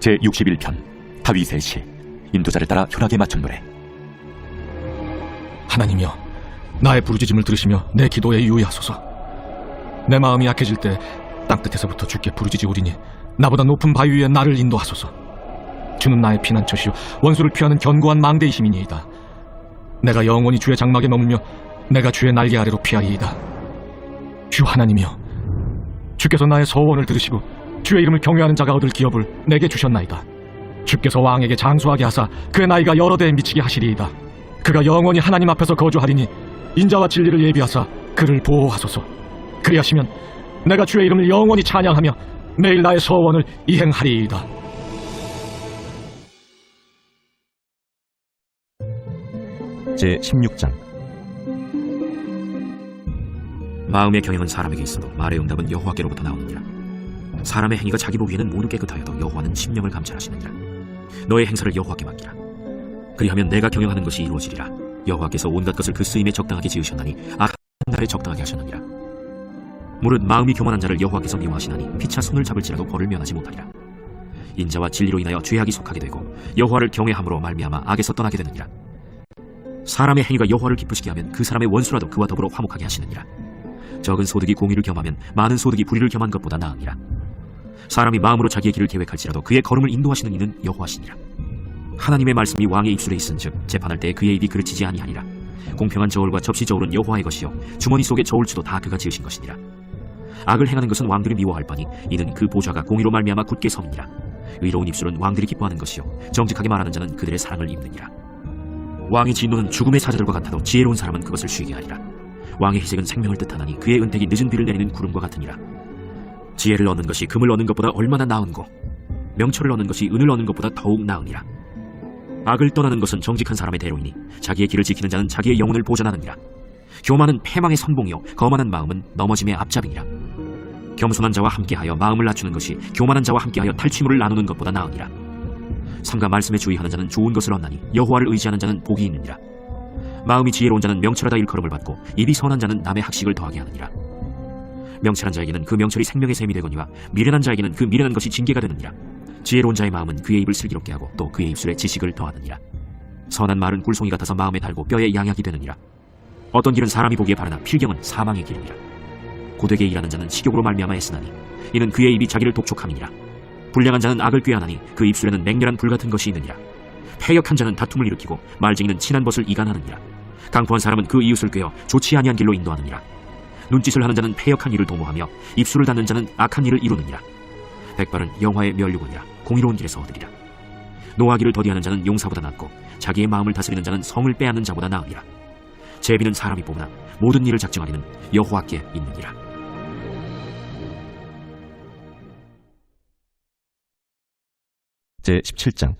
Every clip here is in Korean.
제61편 다윗의 시. 인도자를 따라 효락에 맞춘 노래. 하나님이여, 나의 부르짖음을 들으시며 내 기도에 유의하소서. 내 마음이 약해질 때 땅끝에서부터 주께 부르짖으오리니 나보다 높은 바위 위에 나를 인도하소서. 주는 나의 피난처시요 원수를 피하는 견고한 망대이심이니이다. 내가 영원히 주의 장막에 머물며 내가 주의 날개 아래로 피하리이다. 주 하나님이여, 주께서 나의 서원을 들으시고 주의 이름을 경외하는 자가 얻을 기업을 내게 주셨나이다. 주께서 왕에게 장수하게 하사 그의 나이가 여러 대에 미치게 하시리이다. 그가 영원히 하나님 앞에서 거주하리니 인자와 진리를 예비하사 그를 보호하소서. 그리하시면 내가 주의 이름을 영원히 찬양하며 매일 나의 서원을 이행하리이다. 제16장 마음의 경영은 사람에게 있어도 말의 응답은 여호와께로부터 나오느니라. 사람의 행위가 자기 보기에는 모두 깨끗하여도 여호와는 심령을 감찰하시느니라. 너의 행사를 여호와께 맡기라. 그리하면 내가 경영하는 것이 이루어지리라. 여호와께서 온갖 것을 그 쓰임에 적당하게 지으셨나니 악한 날에 적당하게 하셨느니라. 무릇 마음이 교만한 자를 여호와께서 미워하시나니 피차 손을 잡을지라도 벌을 면하지 못하리라. 인자와 진리로 인하여 죄악이 속하게 되고 여호와를 경외함으로 말미암아 악에서 떠나게 되느니라. 사람의 행위가 여호와를 기쁘시게 하면 그 사람의 원수라도 그와 더불어 화목하게 하시느니라. 적은 소득이 공의를 겸하면 많은 소득이 불의를 겸한 것보다 나으니라. 사람이 마음으로 자기의 길을 계획할지라도 그의 걸음을 인도하시는 이는 여호와시니라. 하나님의 말씀이 왕의 입술에 있은즉 재판할 때에 그의 입이 그르치지 아니하리라. 공평한 저울과 접시 저울은 여호와의 것이요 주머니 속의 저울추도 다 그가 지으신 것이니라. 악을 행하는 것은 왕들이 미워할 바니 이는 그 보좌가 공의로 말미암아 굳게 섬이니라. 의로운 입술은 왕들이 기뻐하는 것이요 정직하게 말하는 자는 그들의 사랑을 입느니라. 왕의 진노는 죽음의 사자들과 같아도 지혜로운 사람은 그것을 쉬게 하리라. 왕의 희생은 생명을 뜻하나니 그의 은택이 늦은 비를 내리는 구름과 같으니라. 지혜를 얻는 것이 금을 얻는 것보다 얼마나 나은고 명철을 얻는 것이 은을 얻는 것보다 더욱 나으니라. 악을 떠나는 것은 정직한 사람의 대로이니 자기의 길을 지키는 자는 자기의 영혼을 보전하느니라. 교만은 패망의 선봉이요 거만한 마음은 넘어짐의 앞잡이니라. 겸손한 자와 함께하여 마음을 낮추는 것이 교만한 자와 함께하여 탈취물을 나누는 것보다 나으니라. 삼가 말씀에 주의하는 자는 좋은 것을 얻나니 여호와를 의지하는 자는 복이 있느니라. 마음이 지혜로운 자는 명철하다 일컬음을 받고 입이 선한 자는 남의 학식을 더하게 하느니라. 명철한 자에게는 그 명철이 생명의 샘이 되거니와 미련한 자에게는 그 미련한 것이 징계가 되느니라. 지혜로운 자의 마음은 그의 입을 슬기롭게 하고 또 그의 입술에 지식을 더하느니라. 선한 말은 꿀송이 같아서 마음에 달고 뼈에 양약이 되느니라. 어떤 길은 사람이 보기에 바르나 필경은 사망의 길이니라. 고되게 일하는 자는 식욕으로 말미암아 애쓰나니 이는 그의 입이 자기를 독촉함이니라. 불량한 자는 악을 꾀하나니 그 입술에는 맹렬한 불 같은 것이 있느니라. 패역한 자는 다툼을 일으키고 말쟁이는 친한 벗을 이간하느니라. 강포한 사람은 그 이웃을 꾀어 좋지 아니한 길로 인도하느니라. 눈짓을 하는 자는 패역한 일을 도모하며 입술을 닫는 자는 악한 일을 이루느니라. 백발은 영화의 멸류관이라 공의로운 길에서 얻으리라. 노하기를 더디하는 자는 용사보다 낫고 자기의 마음을 다스리는 자는 성을 빼앗는 자보다 나으니라. 제비는 사람이 뽑으나 모든 일을 작정하리는 여호와께 있느니라. 제17장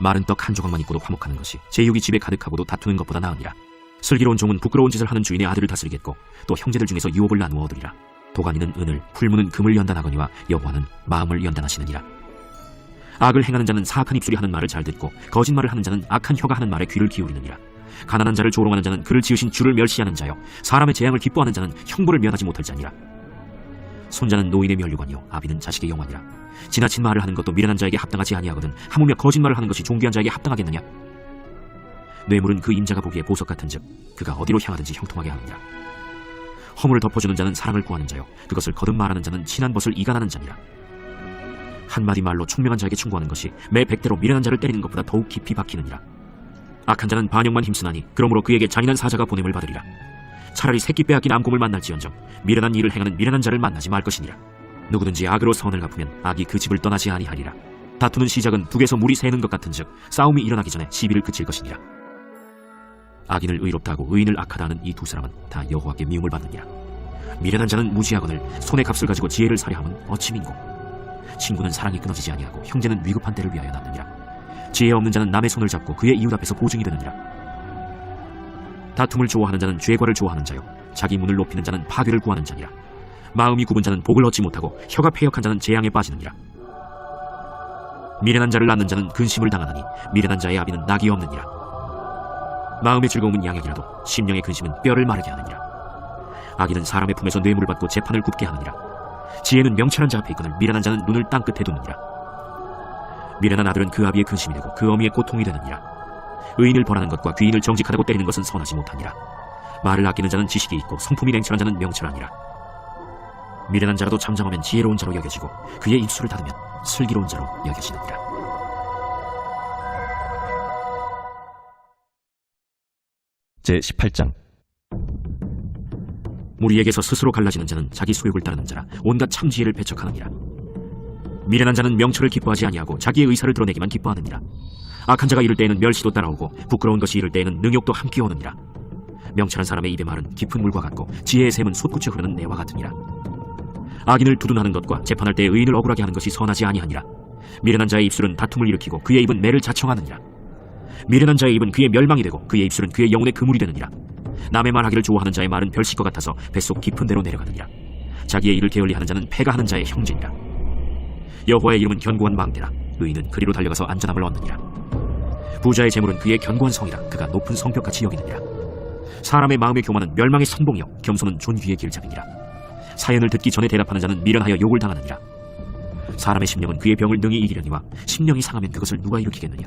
마른 떡 한 조각만 있고도 화목하는 것이 제육이 집에 가득하고도 다투는 것보다 나으니라. 슬기로운 종은 부끄러운 짓을 하는 주인의 아들을 다스리겠고 또 형제들 중에서 유업을 나누어 얻으리라. 도가니는 은을 풀무는 금을 연단하거니와 여호와는 마음을 연단하시느니라. 악을 행하는 자는 사악한 입술이 하는 말을 잘 듣고 거짓말을 하는 자는 악한 혀가 하는 말에 귀를 기울이느니라. 가난한 자를 조롱하는 자는 그를 지으신 주를 멸시하는 자요 사람의 재앙을 기뻐하는 자는 형벌을 면하지 못할 자니라. 손자는 노인의 면류관이요 아비는 자식의 영화니라. 지나친 말을 하는 것도 미련한 자에게 합당하지 아니하거든 하물며 거짓말을 하는 것이 존귀한 자에게 합당하겠느냐. 뇌물은 그 임자가 보기에 보석 같은즉 그가 어디로 향하든지 형통하게 하느니라. 허물을 덮어주는 자는 사랑을 구하는 자요 그것을 거듭 말하는 자는 친한 벗을 이간하는 자니라. 한마디 말로 총명한 자에게 충고하는 것이 매 100대로 미련한 자를 때리는 것보다 더욱 깊이 박히느니라. 악한 자는 반역만 힘쓰나니 그러므로 그에게 잔인한 사자가 보냄을 받으리라. 차라리 새끼 빼앗긴 암곰을 만날지언정 미련한 일을 행하는 미련한 자를 만나지 말 것이니라. 누구든지 악으로 선을 갚으면 악이 그 집을 떠나지 아니하리라. 다투는 시작은 북에서 물이 새는 것 같은즉 싸움이 일어나기 전에 시비를 그칠 것이니라. 악인을 의롭다 하고 의인을 악하다 하는 이 두 사람은 다 여호와께 미움을 받느니라. 미련한 자는 무지하거늘 손의 값을 가지고 지혜를 사려함은 어찌민고. 친구는 사랑이 끊어지지 아니하고 형제는 위급한 때를 위하여 남느니라. 지혜 없는 자는 남의 손을 잡고 그의 이웃 앞에서 보증이 되느니라. 다툼을 좋아하는 자는 죄과를 좋아하는 자요 자기 문을 높이는 자는 파괴를 구하는 자니라. 마음이 굽은 자는 복을 얻지 못하고 혀가 패역한 자는 재앙에 빠지느니라. 미련한 자를 낳는 자는 근심을 당하나니 미련한 자의 아비는 낙이 없느니라. 마음의 즐거움은 양액이라도 심령의 근심은 뼈를 마르게 하느니라. 악인은 사람의 품에서 뇌물을 받고 재판을 굽게 하느니라. 지혜는 명철한 자 앞에 있거늘 미련한 자는 눈을 땅끝에 두느니라. 미련한 아들은 그 아비의 근심이 되고 그 어미의 고통이 되느니라. 의인을 벌하는 것과 귀인을 정직하다고 때리는 것은 선하지 못하니라. 말을 아끼는 자는 지식이 있고 성품이 냉철한 자는 명철하니라. 미련한 자라도 잠잠하면 지혜로운 자로 여겨지고 그의 입술을 닫으면 슬기로운 자로 여겨지느니라. 제18장. 무리에게서 스스로 갈라지는 자는 자기 소욕을 따르는 자라 온갖 참지혜를 배척하느니라. 미련한 자는 명철을 기뻐하지 아니하고 자기의 의사를 드러내기만 기뻐하느니라. 악한 자가 이를 때에는 멸시도 따라오고 부끄러운 것이 이를 때에는 능욕도 함께 오느니라. 명철한 사람의 입의 말은 깊은 물과 같고 지혜의 샘은 솟구쳐 흐르는 내와 같으니라. 악인을 두둔하는 것과 재판할 때 의인을 억울하게 하는 것이 선하지 아니하니라. 미련한 자의 입술은 다툼을 일으키고 그의 입은 매를 자청하느니라. 미련한 자의 입은 그의 멸망이 되고 그의 입술은 그의 영혼의 그물이 되느니라. 남의 말하기를 좋아하는 자의 말은 별식과 같아서 뱃속 깊은 데로 내려가느니라. 자기의 일을 게을리하는 자는 패가 하는 자의 형제니라. 여호와의 이름은 견고한 망대라. 의인은 그리로 달려가서 안전함을 얻느니라. 부자의 재물은 그의 견고한 성이라. 그가 높은 성벽같이 여기느니라. 사람의 마음의 교만은 멸망의 선봉이요 겸손은 존귀의 길잡이니라. 사연을 듣기 전에 대답하는 자는 미련하여 욕을 당하느니라. 사람의 심령은 그의 병을 능히 이기려니와 심령이 상하면 그것을 누가 일으키겠느냐.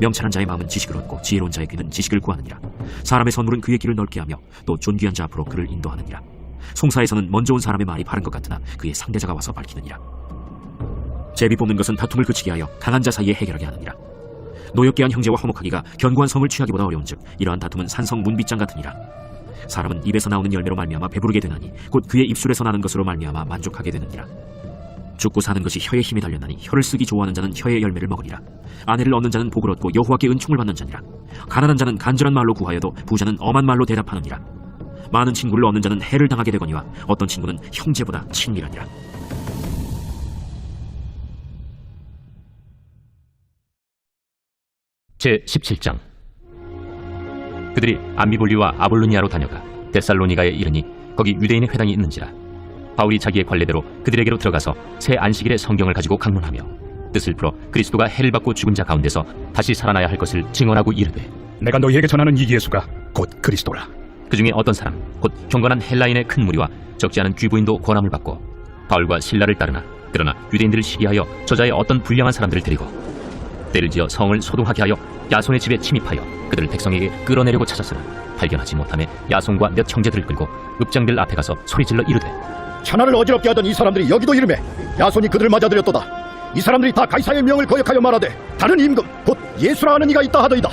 명철한 자의 마음은 지식을 얻고 지혜로운 자의 귀는 지식을 구하느니라. 사람의 선물은 그의 길을 넓게 하며 또 존귀한 자 앞으로 그를 인도하느니라. 송사에서는 먼저 온 사람의 말이 바른 것 같으나 그의 상대자가 와서 밝히느니라. 제비 뽑는 것은 다툼을 그치게 하여 강한 자 사이에 해결하게 하느니라. 노엽게 한 형제와 화목하기가 견고한 성을 취하기보다 어려운즉 이러한 다툼은 산성 문빗장 같으니라. 사람은 입에서 나오는 열매로 말미암아 배부르게 되나니 곧 그의 입술에서 나는 것으로 말미암아 만족하게 되느니라. 죽고 사는 것이 혀의 힘이 달렸나니 혀를 쓰기 좋아하는 자는 혀의 열매를 먹으리라. 아내를 얻는 자는 복을 얻고 여호와께 은총을 받는 자니라. 가난한 자는 간절한 말로 구하여도 부자는 엄한 말로 대답하느니라. 많은 친구를 얻는 자는 해를 당하게 되거니와 어떤 친구는 형제보다 친밀하니라. 제17장. 그들이 암비볼리와 아볼로니아로 다녀가 데살로니가에 이르니 거기 유대인의 회당이 있는지라. 바울이 자기의 관례대로 그들에게로 들어가서 새 안식일에 성경을 가지고 강론하며 뜻을 풀어 그리스도가 해를 받고 죽은 자 가운데서 다시 살아나야 할 것을 증언하고 이르되, 내가 너희에게 전하는 이 예수가 곧 그리스도라. 그 중에 어떤 사람 곧 경건한 헬라인의 큰 무리와 적지 않은 귀부인도 권함을 받고 바울과 실라를 따르나 그러나 유대인들을 시기하여 저자의 어떤 불량한 사람들을 데리고 때를 지어 성을 소동하게 하여 야손의 집에 침입하여 그들을 백성에게 끌어내려고 찾았으나 발견하지 못하며 야손과 몇 형제들을 끌고 읍장들 앞에 가서 소리질러 이르되, 천하를 어지럽게 하던 이 사람들이 여기도 이르매 야손이 그들을 맞아들였도다. 이 사람들이 다 가이사의 명을 거역하여 말하되 다른 임금 곧 예수라 하는 이가 있다 하더이다.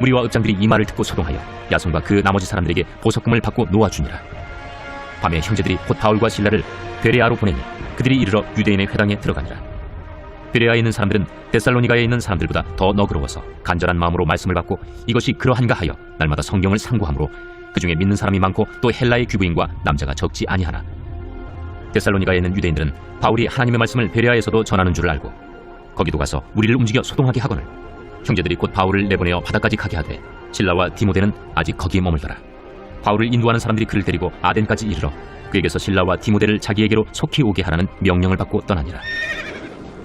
무리와 읍장들이 이 말을 듣고 소동하여 야손과 그 나머지 사람들에게 보석금을 받고 놓아주니라. 밤에 형제들이 곧 바울과 실라를 베레아로 보내니 그들이 이르러 유대인의 회당에 들어가니라. 베레아에 있는 사람들은 데살로니가에 있는 사람들보다 더 너그러워서 간절한 마음으로 말씀을 받고 이것이 그러한가 하여 날마다 성경을 상고하므로 그 중에 믿는 사람이 많고 또 헬라의 귀부인과 남자가 적지 아니하나. 데살로니가에 있는 유대인들은 바울이 하나님의 말씀을 베레아에서도 전하는 줄을 알고 거기도 가서 우리를 움직여 소동하게 하거늘 형제들이 곧 바울을 내보내어 바다까지 가게 하되 실라와 디모데는 아직 거기에 머물더라. 바울을 인도하는 사람들이 그를 데리고 아덴까지 이르러 그에게서 실라와 디모데를 자기에게로 속히 오게 하라는 명령을 받고 떠나니라.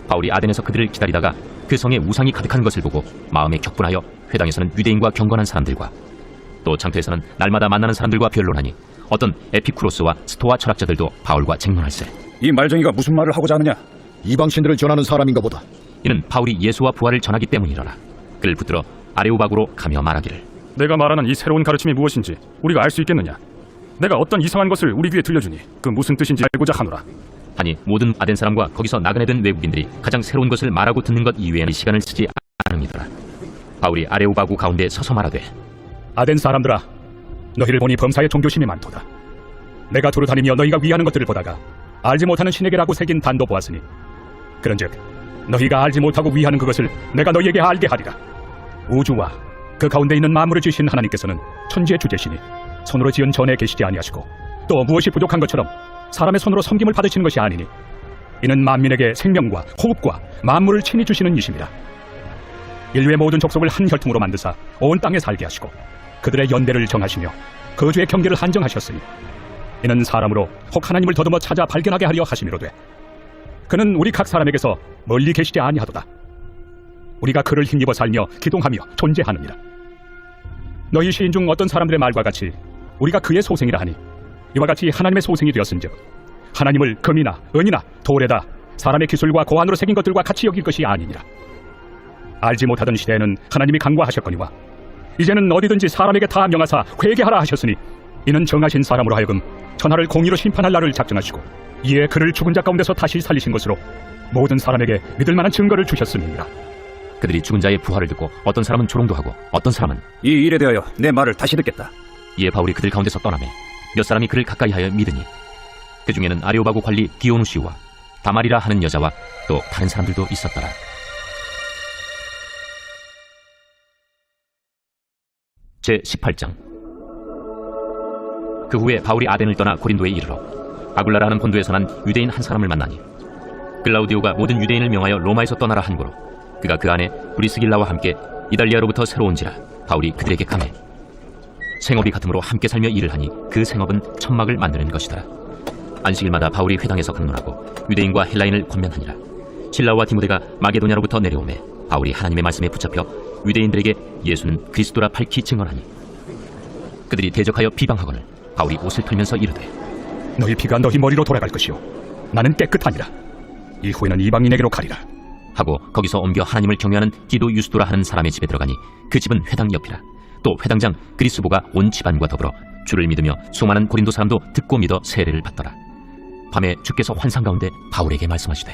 바울이 아덴에서 그들을 기다리다가 그 성에 우상이 가득한 것을 보고 마음에 격분하여 회당에서는 유대인과 경건한 사람들과 또 장터에서는 날마다 만나는 사람들과 변론하니 어떤 에피쿠로스와 스토아 철학자들도 바울과 쟁론할세. 이 말쟁이가 무슨 말을 하고자 하느냐? 이방신들을 전하는 사람인가 보다. 이는 바울이 예수와 부활을 전하기 때문이로라. 그를 붙들어 아레오바고로 가며 말하기를, 내가 말하는 이 새로운 가르침이 무엇인지 우리가 알 수 있겠느냐? 내가 어떤 이상한 것을 우리 귀에 들려주니 그 무슨 뜻인지 알고자 하노라. 하니 모든 아덴 사람과 거기서 나그네 된 외국인들이 가장 새로운 것을 말하고 듣는 것 이외에는 시간을 쓰지 않음이더라. 바울이 아레오바고 가운데 서서 말하되, 아덴 사람들아, 너희를 보니 범사에 종교심이 많도다. 내가 두루 다니며 너희가 위하는 것들을 보다가 알지 못하는 신에게라고 새긴 단도 보았으니 그런즉 너희가 알지 못하고 위하는 그것을 내가 너희에게 알게 하리라. 우주와 그 가운데 있는 만물을 지으신 하나님께서는 천지의 주제시니 손으로 지은 전에 계시지 아니하시고 또 무엇이 부족한 것처럼 사람의 손으로 섬김을 받으시는 것이 아니니 이는 만민에게 생명과 호흡과 만물을 친히 주시는 이심이라. 인류의 모든 족속을 한 혈통으로 만드사 온 땅에 살게 하시고 그들의 연대를 정하시며 거주의 경계를 한정하셨으니 이는 사람으로 혹 하나님을 더듬어 찾아 발견하게 하려 하심이로되 그는 우리 각 사람에게서 멀리 계시지 아니하도다. 우리가 그를 힘입어 살며 기동하며 존재하느니라. 너희 시인 중 어떤 사람들의 말과 같이 우리가 그의 소생이라 하니 이와 같이 하나님의 소생이 되었은즉 하나님을 금이나 은이나 돌에다 사람의 기술과 고안으로 새긴 것들과 같이 여길 것이 아니니라. 알지 못하던 시대에는 하나님이 강구하셨거니와 이제는 어디든지 사람에게 다 명하사 회개하라 하셨으니 이는 정하신 사람으로 하여금 천하를 공의로 심판할 날을 작정하시고 이에 그를 죽은 자 가운데서 다시 살리신 것으로 모든 사람에게 믿을 만한 증거를 주셨음이니라. 그들이 죽은 자의 부활을 듣고 어떤 사람은 조롱도 하고 어떤 사람은 이 일에 대하여 내 말을 다시 듣겠다. 이에 바울이 그들 가운데서 떠나매 몇 사람이 그를 가까이하여 믿으니 그 중에는 아레오바고 관리 디오누시우와 다말이라 하는 여자와 또 다른 사람들도 있었더라. 제18장. 그 후에 바울이 아덴을 떠나 고린도에 이르러 아굴라라 하는 본도에서 난 유대인 한 사람을 만나니 글라우디오가 모든 유대인을 명하여 로마에서 떠나라 한 고로 그가 그 안에 브리스길라와 함께 이달리아로부터 새로 온지라 바울이 그들에게 감해 생업이 같으므로 함께 살며 일을 하니 그 생업은 천막을 만드는 것이더라. 안식일마다 바울이 회당에서 강론하고 유대인과 헬라인을 권면하니라. 실라와 디모데가 마게도냐로부터 내려오매 바울이 하나님의 말씀에 붙잡혀 유대인들에게 예수는 그리스도라 밝히 증언하니 그들이 대적하여 비방하거늘 바울이 옷을 털면서 이르되 너희 피가 너희 머리로 돌아갈 것이요 나는 깨끗하니라. 이후에는 이방인에게로 가리라. 하고 거기서 옮겨 하나님을 경외하는 디도 유스도라 하는 사람의 집에 들어가니 그 집은 회당 옆이라. 또 회당장 그리스보가 온 집안과 더불어 주를 믿으며 수많은 고린도 사람도 듣고 믿어 세례를 받더라. 밤에 주께서 환상 가운데 바울에게 말씀하시되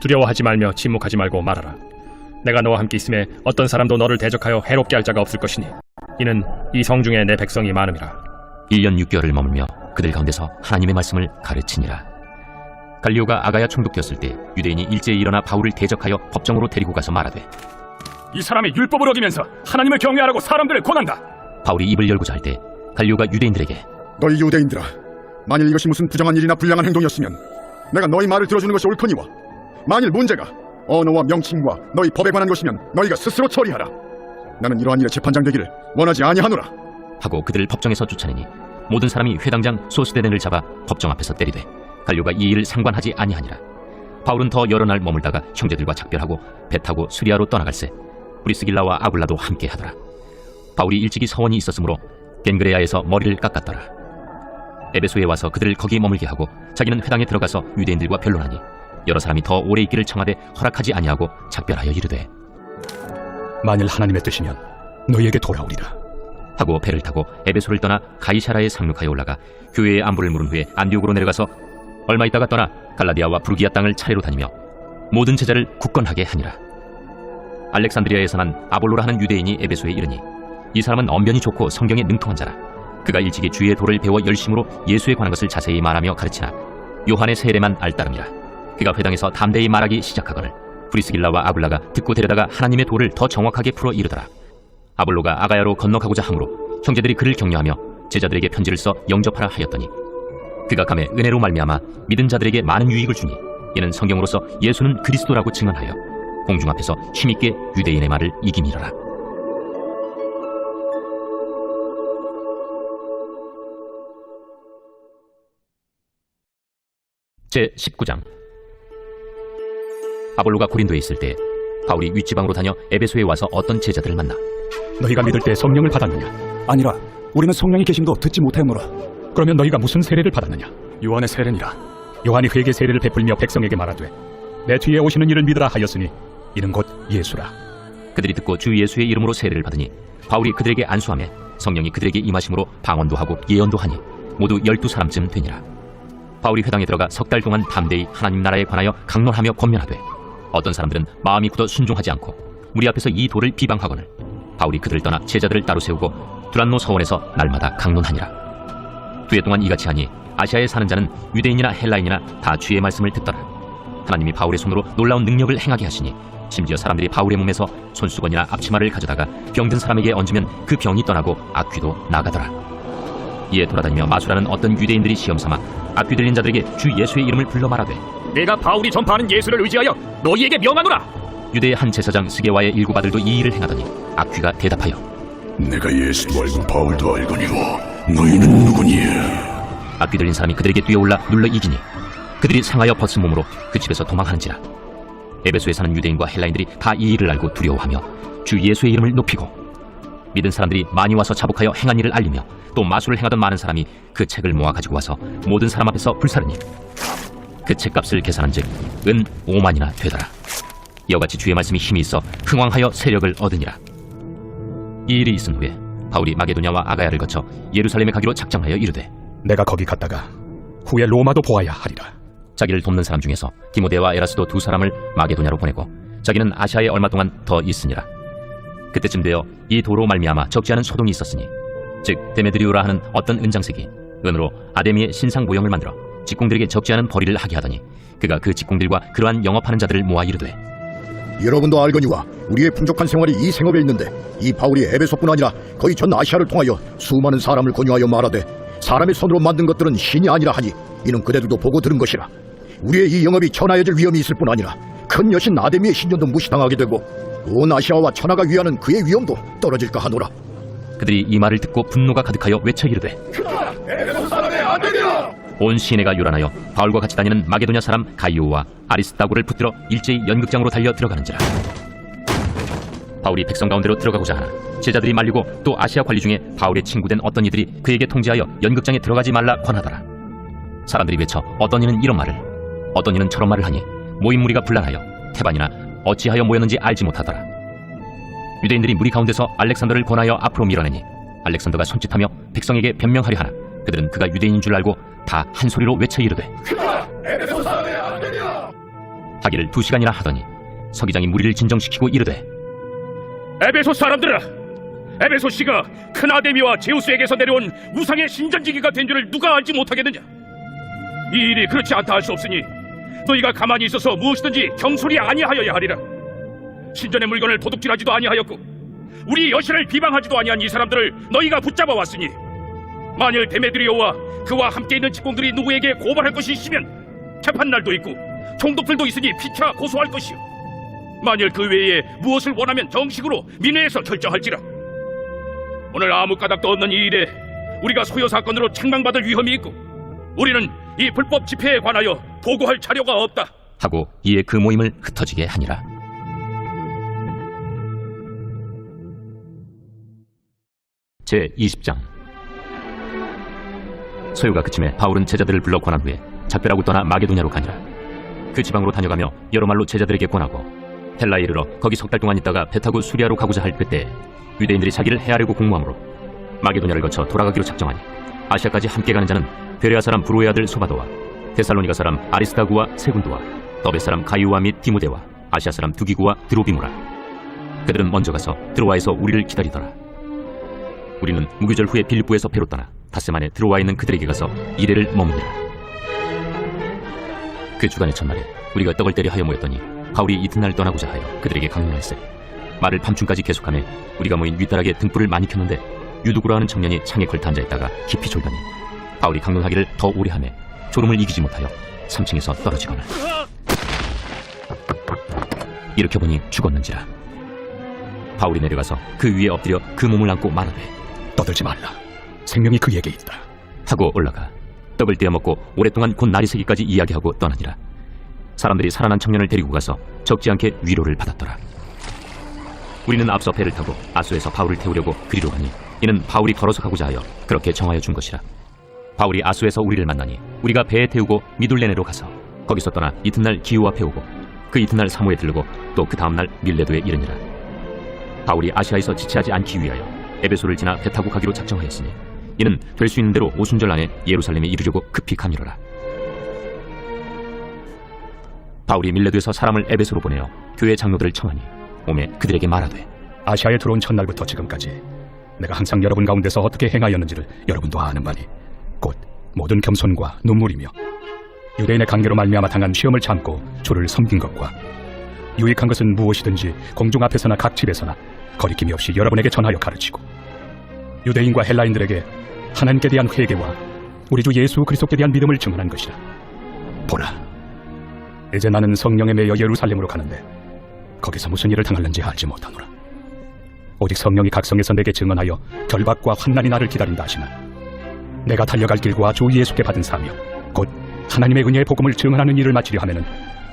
두려워하지 말며 침묵하지 말고 말하라. 내가 너와 함께 있음에 어떤 사람도 너를 대적하여 해롭게 할 자가 없을 것이니 이는 이 성중에 내 백성이 많음이라. 1년 6개월을 머물며 그들 가운데서 하나님의 말씀을 가르치니라. 갈리오가 아가야 총독되었을 때 유대인이 일제히 일어나 바울을 대적하여 법정으로 데리고 가서 말하되 이 사람이 율법을 어기면서 하나님을 경외하라고 사람들을 권한다. 바울이 입을 열고자 할 때 갈리오가 유대인들에게 너희 유대인들아, 만일 이것이 무슨 부정한 일이나 불량한 행동이었으면 내가 너희 말을 들어주는 것이 옳거니와 만일 문제가 언어와 명칭과 너희 법에 관한 것이면 너희가 스스로 처리하라. 나는 이러한 일에 재판장 되기를 원하지 아니하노라. 하고 그들을 법정에서 쫓아내니 모든 사람이 회당장 소스데넨을 잡아 법정 앞에서 때리되 갈리오가 이 일을 상관하지 아니하니라. 바울은 더 여러 날 머물다가 형제들과 작별하고 배 타고 수리아로 떠나갈새 브리스길라와 아굴라도 함께 하더라. 바울이 일찍이 서원이 있었으므로 겐그레아에서 머리를 깎았더라. 에베소에 와서 그들을 거기 머물게 하고 자기는 회당에 들어가서 유대인들과 변론하니 여러 사람이 더 오래 있기를 청하되 허락하지 아니하고 작별하여 이르되 만일 하나님의 뜻이면 너희에게 돌아오리라. 하고 배를 타고 에베소를 떠나 가이사라에 상륙하여 올라가 교회의 안부를 물은 후에 안디옥으로 내려가서 얼마 있다가 떠나 갈라디아와 부르기아 땅을 차례로 다니며 모든 제자를 굳건하게 하니라. 알렉산드리아에서 난 아볼로라 하는 유대인이 에베소에 이르니 이 사람은 언변이 좋고 성경에 능통한 자라. 그가 일찍이 주의 도를 배워 열심으로 예수에 관한 것을 자세히 말하며 가르치나 요한의 세례만 알따름이라. 그가 회당에서 담대히 말하기 시작하거늘 브리스길라와 아굴라가 듣고 데려다가 하나님의 도를 더 정확하게 풀어 이르더라. 아볼로가 아가야로 건너가고자 하므로 형제들이 그를 격려하며 제자들에게 편지를 써 영접하라 하였더니 그가 감에 은혜로 말미암아 믿은 자들에게 많은 유익을 주니 이는 성경으로서 예수는 그리스도라고 증언하여 공중 앞에서 힘있게 유대인의 말을 이기미러라. 제19장. 아볼로가 고린도에 있을 때 바울이 윗지방으로 다녀 에베소에 와서 어떤 제자들을 만나 너희가 믿을 때 성령을 받았느냐? 아니라 우리는 성령이 계심도 듣지 못하였노라. 그러면 너희가 무슨 세례를 받았느냐? 요한의 세례니라. 요한이 회개 세례를 베풀며 백성에게 말하되 내 뒤에 오시는 이를 믿으라 하였으니 이는 곧 예수라. 그들이 듣고 주 예수의 이름으로 세례를 받으니 바울이 그들에게 안수하며 성령이 그들에게 임하심으로 방언도 하고 예언도 하니 모두 12사람쯤 되니라. 바울이 회당에 들어가 석 달 동안 담대히 하나님 나라에 관하여 강론하며 권면하되 어떤 사람들은 마음이 굳어 순종하지 않고 무리 앞에서 이 도를 비방하거늘 바울이 그들을 떠나 제자들을 따로 세우고 두란노 서원에서 날마다 강론하니라. 2해 동안 이같이 하니 아시아에 사는 자는 유대인이나 헬라인이나 다 주의 말씀을 듣더라. 하나님이 바울의 손으로 놀라운 능력을 행하게 하시니 심지어 사람들이 바울의 몸에서 손수건이나 앞치마를 가져다가 병든 사람에게 얹으면 그 병이 떠나고 악귀도 나가더라. 이에 돌아다니며 마술하는 어떤 유대인들이 시험삼아 악귀 들린 자들에게 주 예수의 이름을 불러 말하되 내가 바울이 전파하는 예수를 의지하여 너희에게 명하노라. 유대의 한 제사장 스게와의 일곱 아들도 이 일을 행하더니 악귀가 대답하여 내가 예수도 알고 바울도 알거니와 너희는 누구니? 악귀 들린 사람이 그들에게 뛰어올라 눌러 이기니 그들이 상하여 벗은 몸으로 그 집에서 도망하는지라. 에베소에 사는 유대인과 헬라인들이 다 이 일을 알고 두려워하며 주 예수의 이름을 높이고 믿은 사람들이 많이 와서 자복하여 행한 일을 알리며 또 마술을 행하던 많은 사람이 그 책을 모아 가지고 와서 모든 사람 앞에서 불사르니 그 채값을 계산한즉 은 5만이나 되더라. 이와 같이 주의 말씀이 힘이 있어 흥왕하여 세력을 얻으니라. 이 일이 있은 후에 바울이 마게도냐와 아가야를 거쳐 예루살렘에 가기로 작정하여 이르되 내가 거기 갔다가 후에 로마도 보아야 하리라. 자기를 돕는 사람 중에서 디모데와 에라스도 두 사람을 마게도냐로 보내고 자기는 아시아에 얼마 동안 더 있으니라. 그때쯤 되어 이 도로 말미암아 적지 않은 소동이 있었으니 즉 데메드리오라 하는 어떤 은장색이 은으로 아데미의 신상 모형을 만들어 직공들에게 적지 않은 벌이를 하게 하더니 그가 그 직공들과 그러한 영업하는 자들을 모아 이르되 여러분도 알거니와 우리의 풍족한 생활이 이 생업에 있는데 이 바울이 에베소뿐 아니라 거의 전 아시아를 통하여 수많은 사람을 권유하여 말하되 사람의 손으로 만든 것들은 신이 아니라 하니 이는 그대들도 보고 들은 것이라. 우리의 이 영업이 천하여질 위험이 있을 뿐 아니라 큰 여신 아데미의 신전도 무시당하게 되고 온 아시아와 천하가 위하는 그의 위엄도 떨어질까 하노라. 그들이 이 말을 듣고 분노가 가득하여 외쳐 이르되 온 시내가 요란하여 바울과 같이 다니는 마게도냐 사람 가이오와 아리스다고를 붙들어 일제히 연극장으로 달려 들어가는지라. 바울이 백성 가운데로 들어가고자 하나 제자들이 말리고 또 아시아 관리 중에 바울의 친구된 어떤 이들이 그에게 통지하여 연극장에 들어가지 말라 권하더라. 사람들이 외쳐 어떤 이는 이런 말을 어떤 이는 저런 말을 하니 모인 무리가 분란하여 태반이나 어찌하여 모였는지 알지 못하더라. 유대인들이 무리 가운데서 알렉산더를 권하여 앞으로 밀어내니 알렉산더가 손짓하며 백성에게 변명하려 하나 그들은 그가 유대인인 줄 알고 다 한 소리로 외쳐 이르되 하기를 2시간이나 하더니 서기장이 무리를 진정시키고 이르되 에베소 사람들아, 에베소 씨가 큰 아데미와 제우스에게서 내려온 우상의 신전지기가 된 줄을 누가 알지 못하겠느냐? 이 일이 그렇지 않다 할 수 없으니 너희가 가만히 있어서 무엇이든지 경솔이 아니하여야 하리라. 신전의 물건을 도둑질하지도 아니하였고 우리 여신을 비방하지도 아니한 이 사람들을 너희가 붙잡아 왔으니 만일 데메드리오와 그와 함께 있는 직공들이 누구에게 고발할 것이 있으면 재판날도 있고 총독들도 있으니 피차 고소할 것이요 만일 그 외에 무엇을 원하면 정식으로 민회에서 결정할지라. 오늘 아무 까닭도 없는 이 일에 우리가 소요 사건으로 책망받을 위험이 있고 우리는 이 불법 집회에 관하여 보고할 자료가 없다 하고 이에 그 모임을 흩어지게 하니라. 제20장. 소요가 그침에 바울은 제자들을 불러 권한 후에 작별하고 떠나 마게도냐로 가니라. 그 지방으로 다녀가며 여러 말로 제자들에게 권하고 헬라에 이르러 거기 3달 동안 있다가 배 타고 수리아로 가고자 할 그때 유대인들이 자기를 해하려고 공모하므로 마게도냐를 거쳐 돌아가기로 작정하니 아시아까지 함께 가는 자는 베레아 사람 브로의 아들 소바도와 데살로니가 사람 아리스다구와 세군도와 더베 사람 가이오와 및 디모데와 아시아 사람 두기구와 드로비무라. 그들은 먼저 가서 드로아에서 우리를 기다리더라. 우리는 무교절 후에 빌립보에서 배로 떠나 닷새 만에 드로아에 있는 그들에게 가서 이래를 머무니라. 그 주간의 첫날에 우리가 떡을 때려 하여 모였더니 바울이 이튿날 떠나고자 하여 그들에게 강론했으니 말을 밤중까지 계속하며 우리가 모인 윗다락에 등불을 많이 켰는데 유두구라 하는 청년이 창에 걸터 앉아있다가 깊이 졸더니 바울이 강론하기를 더 오래 하며 졸음을 이기지 못하여 3층에서 떨어지거늘 일으켜보니 죽었는지라. 바울이 내려가서 그 위에 엎드려 그 몸을 안고 말하되 떠들지 말라. 생명이 그에게 있다. 하고 올라가 떡을 떼어 먹고 오랫동안 곧 날이 새기까지 이야기하고 떠나니라. 사람들이 살아난 청년을 데리고 가서 적지 않게 위로를 받았더라. 우리는 앞서 배를 타고 아소에서 바울을 태우려고 그리로 가니 이는 바울이 걸어서 가고자 하여 그렇게 정하여 준 것이라. 바울이 아소에서 우리를 만나니 우리가 배에 태우고 미둘레네로 가서 거기서 떠나 이튿날 기우 앞에 오고 그 이튿날 사모에 들르고 또 그 다음날 밀레도에 이르니라. 바울이 아시아에서 지체하지 않기 위하여 에베소를 지나 배 타고 가기로 작정하였으니 이는 될 수 있는 대로 오순절 안에 예루살렘에 이르려고 급히 가미러라. 바울이 밀레도에서 사람을 에베소로 보내어 교회 장로들을 청하니 오매 그들에게 말하되 아시아에 들어온 첫날부터 지금까지 내가 항상 여러분 가운데서 어떻게 행하였는지를 여러분도 아는 바니 곧 모든 겸손과 눈물이며 유대인의 관계로 말미암아 당한 시험을 참고 주를 섬긴 것과 유익한 것은 무엇이든지 공중 앞에서나 각 집에서나 거리낌이 없이 여러분에게 전하여 가르치고 유대인과 헬라인들에게 하나님께 대한 회개와 우리 주 예수 그리스도께 대한 믿음을 증언한 것이라. 보라, 이제 나는 성령에 매여 예루살렘으로 가는데 거기서 무슨 일을 당할는지 알지 못하노라. 오직 성령이 각성에서 내게 증언하여 결박과 환난이 나를 기다린다 하시나 내가 달려갈 길과 주 예수께 받은 사명 곧 하나님의 은혜의 복음을 증언하는 일을 마치려 하면은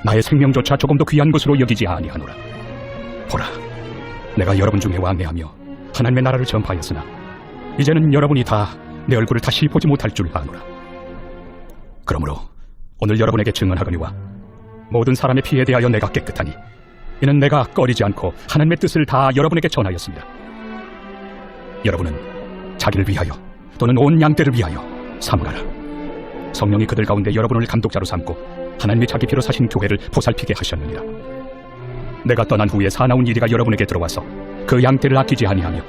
나의 생명조차 조금 더 귀한 것으로 여기지 아니하노라. 보라, 내가 여러분 중에 왕래하며 하나님의 나라를 전파하였으나 이제는 여러분이 다 내 얼굴을 다시 보지 못할 줄 아노라. 그러므로 오늘 여러분에게 증언하거니와 모든 사람의 피에 대하여 내가 깨끗하니 이는 내가 꺼리지 않고 하나님의 뜻을 다 여러분에게 전하였습니다. 여러분은 자기를 위하여 또는 온 양떼를 위하여 삼가라. 성령이 그들 가운데 여러분을 감독자로 삼고 하나님이 자기 피로 사신 교회를 보살피게 하셨느니라. 내가 떠난 후에 사나운 이리가 여러분에게 들어와서 그 양떼를 아끼지 아니하며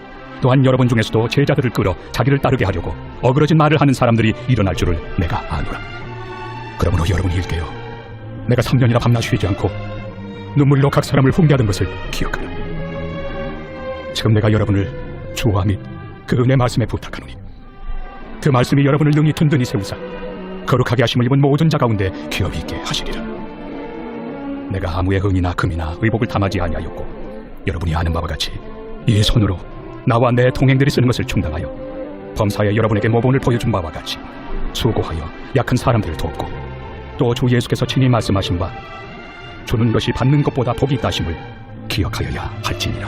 또한 여러분 중에서도 제자들을 끌어 자기를 따르게 하려고 어그러진 말을 하는 사람들이 일어날 줄을 내가 아노라. 그러므로 여러분이 일깨어 내가 3년이나 밤낮 쉬지 않고 눈물로 각 사람을 훈계하던 것을 기억하라. 지금 내가 여러분을 주와 및 그 은혜 말씀에 부탁하노니 그 말씀이 여러분을 능히 든든히 세우사 거룩하게 하심을 입은 모든 자 가운데 기업이 있게 하시리라. 내가 아무의 은이나 금이나 의복을 탐하지 아니하였고 여러분이 아는 바와 같이 이 손으로 나와 내 동행들이 쓰는 것을 충당하여 범사에 여러분에게 모본을 보여준 바와 같이 수고하여 약한 사람들을 돕고 또 주 예수께서 친히 말씀하신 바 주는 것이 받는 것보다 복이 있다심을 기억하여야 할지니라.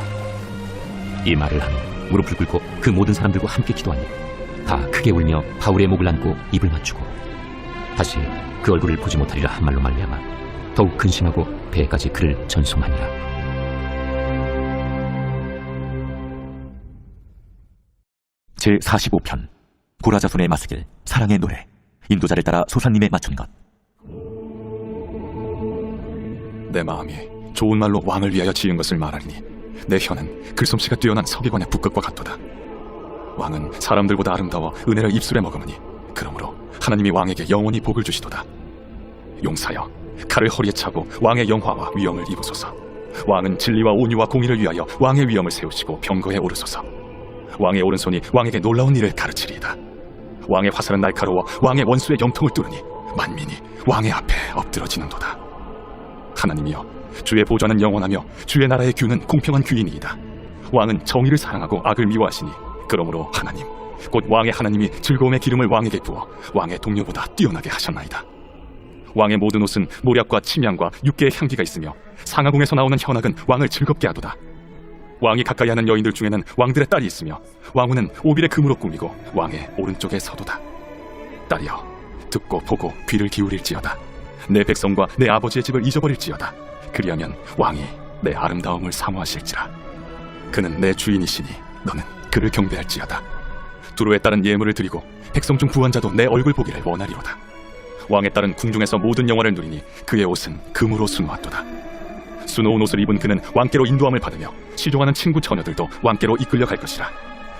이 말을 하며 무릎을 꿇고 그 모든 사람들과 함께 기도하니 다 크게 울며 바울의 목을 안고 입을 맞추고 다시 그 얼굴을 보지 못하리라 한 말로 말미암아 더욱 근심하고 배에까지 그를 전송하니라. 제45편 고라자손의 마스길 사랑의 노래 인도자를 따라 소사님의 맞춘 것. 내 마음이 좋은 말로 왕을 위하여 지은 것을 말하리니 내 혀는 글솜씨가 뛰어난 서기관의 북극과 같도다. 왕은 사람들보다 아름다워 은혜를 입술에 머금으니 그러므로 하나님이 왕에게 영원히 복을 주시도다. 용사여 칼을 허리에 차고 왕의 영화와 위엄을 입으소서. 왕은 진리와 온유와 공의를 위하여 왕의 위엄을 세우시고 병거에 오르소서. 왕의 오른손이 왕에게 놀라운 일을 가르치리이다. 왕의 화살은 날카로워 왕의 원수의 염통을 뚫으니 만민이 왕의 앞에 엎드러지는도다. 하나님이여 주의 보좌는 영원하며 주의 나라의 규는 공평한 규이니이다. 왕은 정의를 사랑하고 악을 미워하시니 그러므로 하나님 곧 왕의 하나님이 즐거움의 기름을 왕에게 부어 왕의 동료보다 뛰어나게 하셨나이다. 왕의 모든 옷은 모략과 침향과 육개의 향기가 있으며 상하궁에서 나오는 현악은 왕을 즐겁게 하도다. 왕이 가까이 하는 여인들 중에는 왕들의 딸이 있으며 왕후는 오빌의 금으로 꾸미고 왕의 오른쪽에 서도다. 딸이여 듣고 보고 귀를 기울일지어다. 내 백성과 내 아버지의 집을 잊어버릴지어다. 그리하면 왕이 내 아름다움을 사모하실지라. 그는 내 주인이시니 너는 그를 경배할지어다. 두로의 딸은 예물을 드리고 백성 중 부한 자도 내 얼굴 보기를 원하리로다. 왕의 딸은 궁중에서 모든 영화를 누리니 그의 옷은 금으로 수놓았도다. 수놓은 옷을 입은 그는 왕께로 인도함을 받으며 시종하는 친구 처녀들도 왕께로 이끌려 갈 것이라.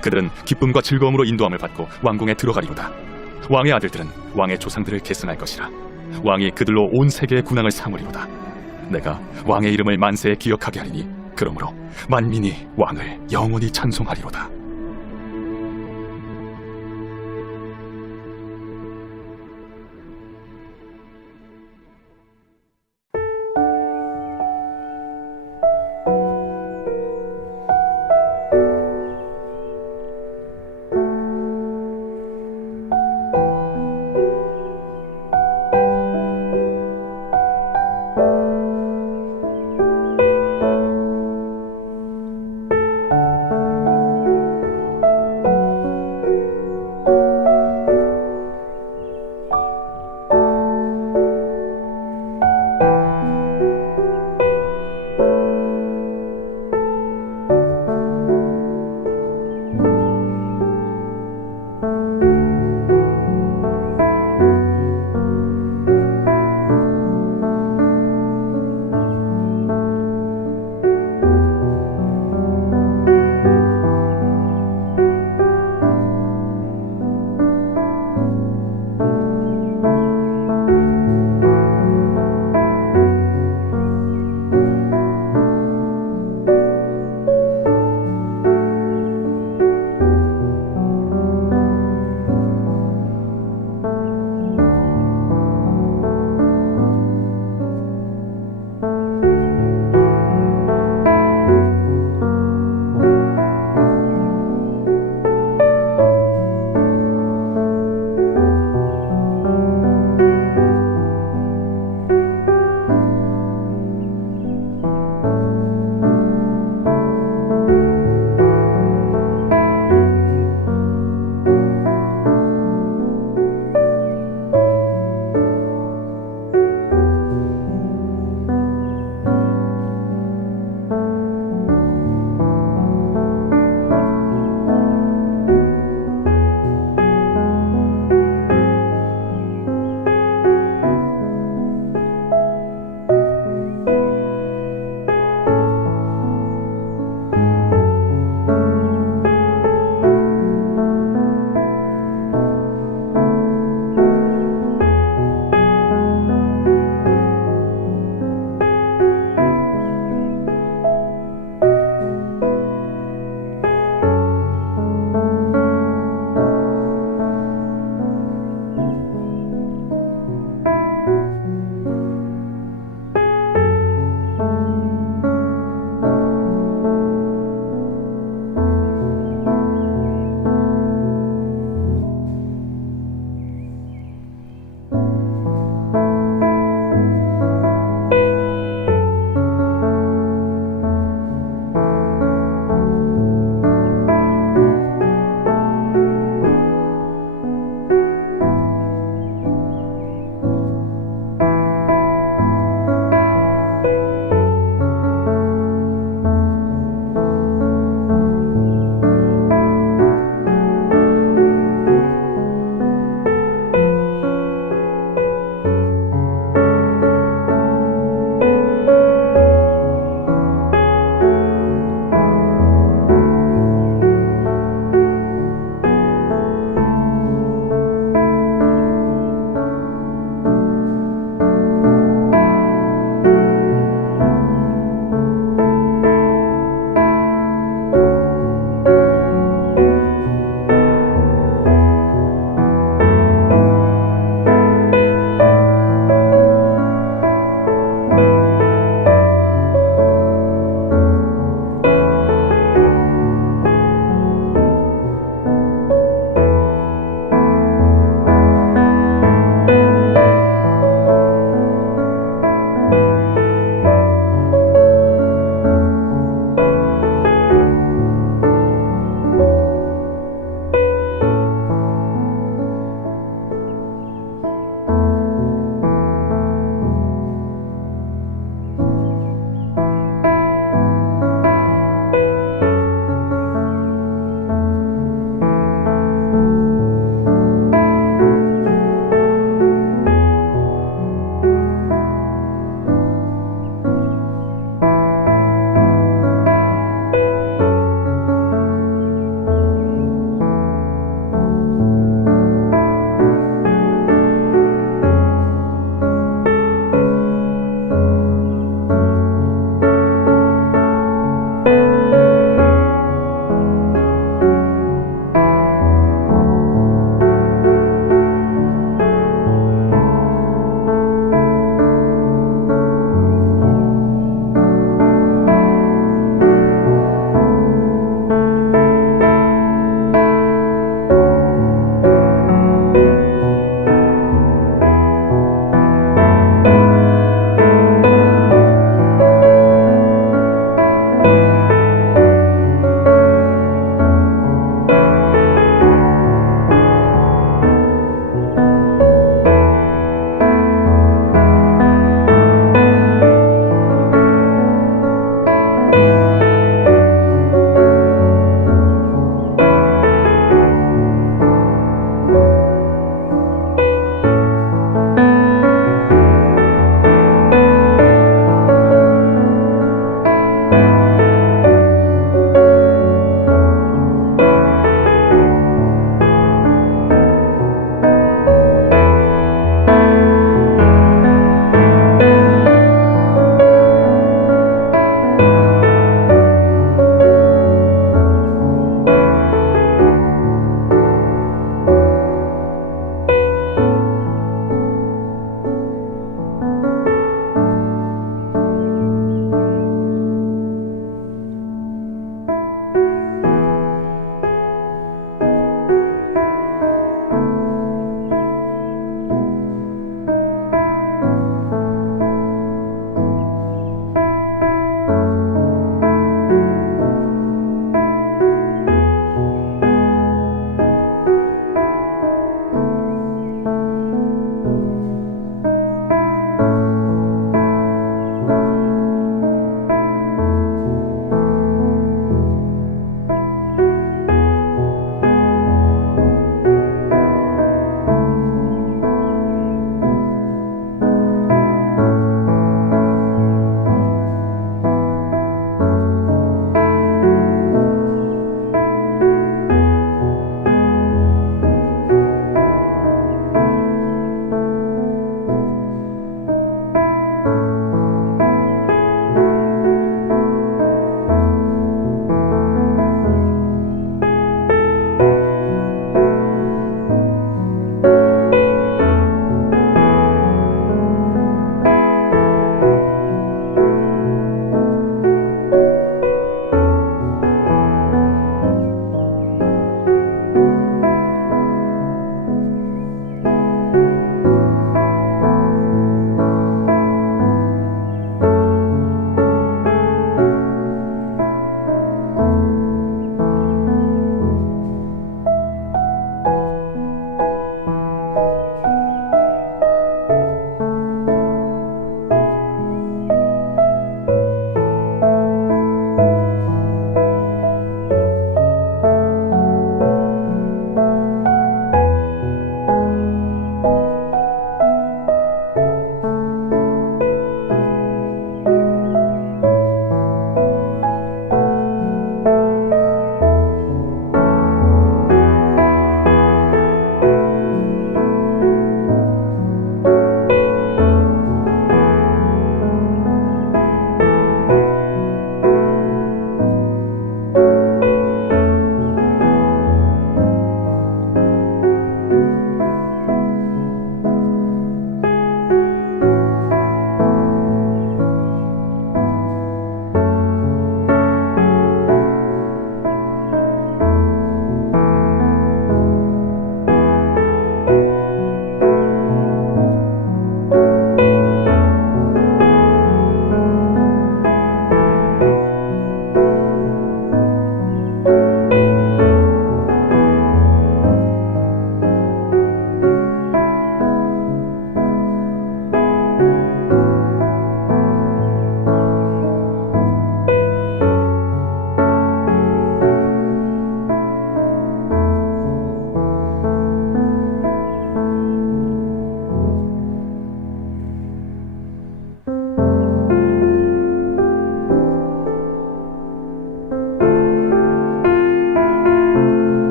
그들은 기쁨과 즐거움으로 인도함을 받고 왕궁에 들어가리로다. 왕의 아들들은 왕의 조상들을 계승할 것이라. 왕이 그들로 온 세계의 군왕을 삼으리로다. 내가 왕의 이름을 만세에 기억하게 하리니 그러므로 만민이 왕을 영원히 찬송하리로다.